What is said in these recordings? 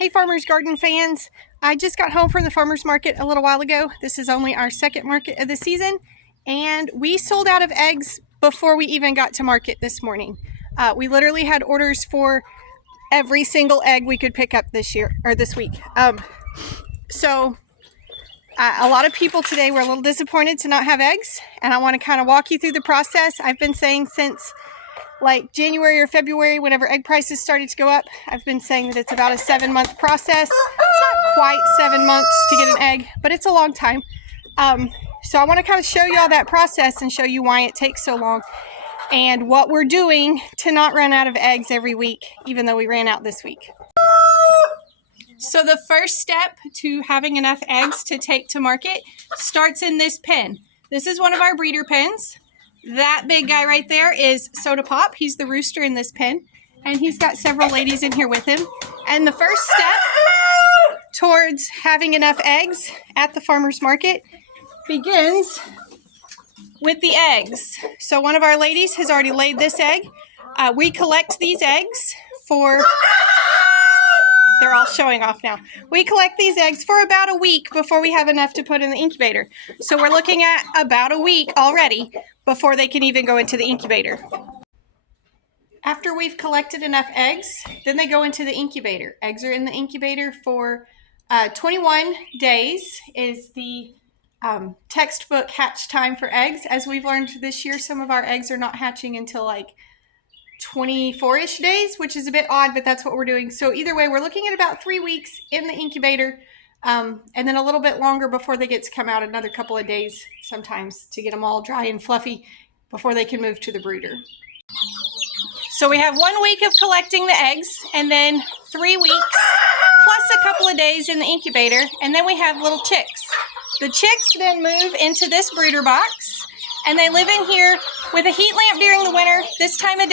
Hey Farmers Garden fans, I just got home from the farmers market a little while ago. This is only our second market of the season, and we sold out of eggs before we even got to market this morning. We literally had orders for every single egg we could pick up this week. So a lot of people today were a little disappointed to not have eggs, and I want to kind of walk you through the process. I've been saying since like January or February, whenever egg prices started to go up, I've been saying that it's about a 7-month process. It's not quite 7 months to get an egg, but it's a long time. So I want to kind of show you all that process and show you why it takes so long and what we're doing to not run out of eggs every week, even though we ran out this week. So the first step to having enough eggs to take to market starts in this pen. This is one of our breeder pens. That big guy right there is Soda Pop. He's the rooster in this pen, and he's got several ladies in here with him. And the first step towards having enough eggs at the farmer's market begins with the eggs. So one of our ladies has already laid this egg. We collect these eggs for... They're all showing off now. We collect these eggs for about a week before we have enough to put in the incubator. So we're looking at about a week already before they can even go into the incubator. After we've collected enough eggs, then they go into the incubator. Eggs are in the incubator for 21 days is the textbook hatch time for eggs. As we've learned this year, some of our eggs are not hatching until like 24-ish days, which is a bit odd, but that's what we're doing. So either way, we're looking at about 3 weeks in the incubator, and then a little bit longer before they get to come out, another couple of days sometimes to get them all dry and fluffy before they can move to the brooder. So we have 1 week of collecting the eggs, and then 3 weeks plus a couple of days in the incubator, and then we have little chicks. The chicks then move into this brooder box, and they live in here with a heat lamp during the winter. This time of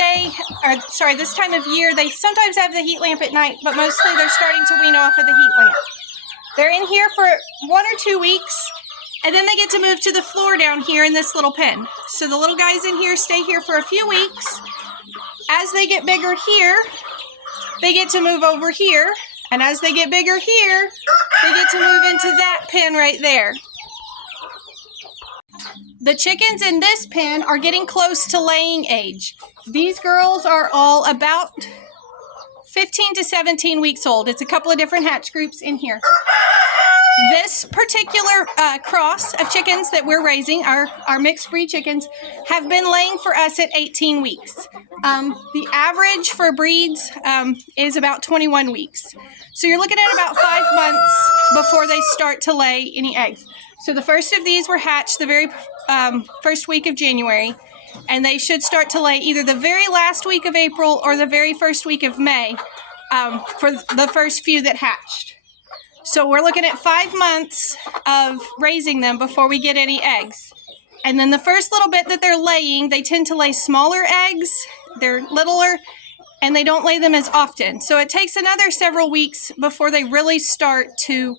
year, they sometimes have the heat lamp at night, but mostly they're starting to wean off of the heat lamp. They're in here for 1 or 2 weeks, and then they get to move to the floor down here in this little pen. So the little guys in here stay here for a few weeks. As they get bigger here, they get to move over here, and as they get bigger here, they get to move into that pen right there. The chickens in this pen are getting close to laying age. These girls are all about 15 to 17 weeks old. It's a couple of different hatch groups in here. This particular cross of chickens that we're raising, our mixed breed chickens, have been laying for us at 18 weeks. The average for breeds is about 21 weeks. So you're looking at about 5 months before they start to lay any eggs. So the first of these were hatched the very first week of January, and they should start to lay either the very last week of April or the very first week of May for the first few that hatched. So we're looking at 5 months of raising them before we get any eggs. And then the first little bit that they're laying, they tend to lay smaller eggs. They're littler, and they don't lay them as often. So it takes another several weeks before they really start to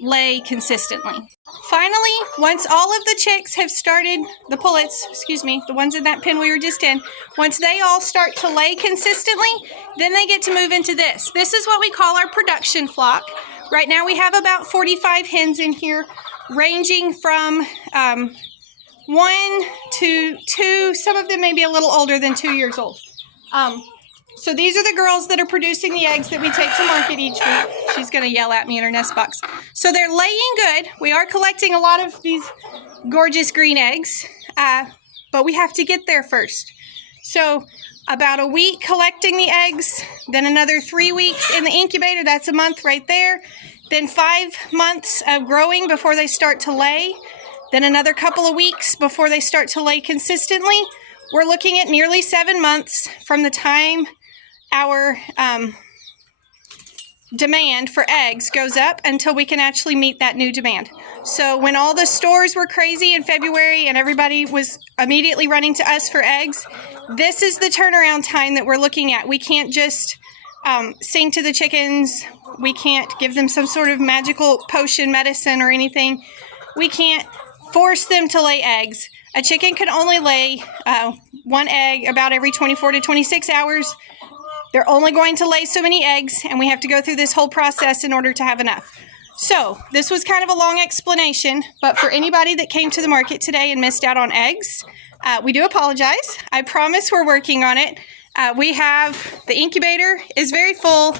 lay consistently. Finally, once all of the chicks have started, the pullets, the ones in that pen we were just in, once they all start to lay consistently, then they get to move into this. This is what we call our production flock. Right now we have about 45 hens in here, ranging from 1 to 2, some of them may be a little older than 2 years old. So these are the girls that are producing the eggs that we take to market each week. She's going to yell at me in her nest box. So they're laying good. We are collecting a lot of these gorgeous green eggs, but we have to get there first. So about a week collecting the eggs, then another 3 weeks in the incubator. That's a month right there. Then 5 months of growing before they start to lay. Then another couple of weeks before they start to lay consistently. We're looking at nearly 7 months from the time our demand for eggs goes up until we can actually meet that new demand. So when all the stores were crazy in February and everybody was immediately running to us for eggs, this is the turnaround time that we're looking at. We can't just sing to the chickens. We can't give them some sort of magical potion medicine or anything. We can't force them to lay eggs. A chicken can only lay 1 egg about every 24 to 26 hours. They're only going to lay so many eggs, and we have to go through this whole process in order to have enough. So this was kind of a long explanation, but for anybody that came to the market today and missed out on eggs, we do apologize. I promise we're working on it. We have the incubator is very full.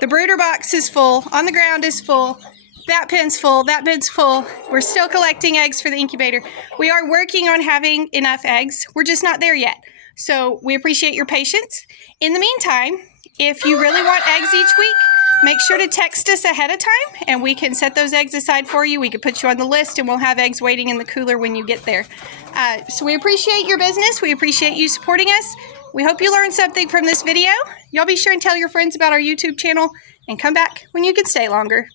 The brooder box is full. On the ground is full. That pen's full. That bed's full. We're still collecting eggs for the incubator. We are working on having enough eggs. We're just not there yet. So we appreciate your patience. In the meantime, if you really want eggs each week, make sure to text us ahead of time and we can set those eggs aside for you. We can put you on the list and we'll have eggs waiting in the cooler when you get there. So we appreciate your business. We appreciate you supporting us. We hope you learned something from this video. Y'all be sure and tell your friends about our YouTube channel and come back when you can stay longer.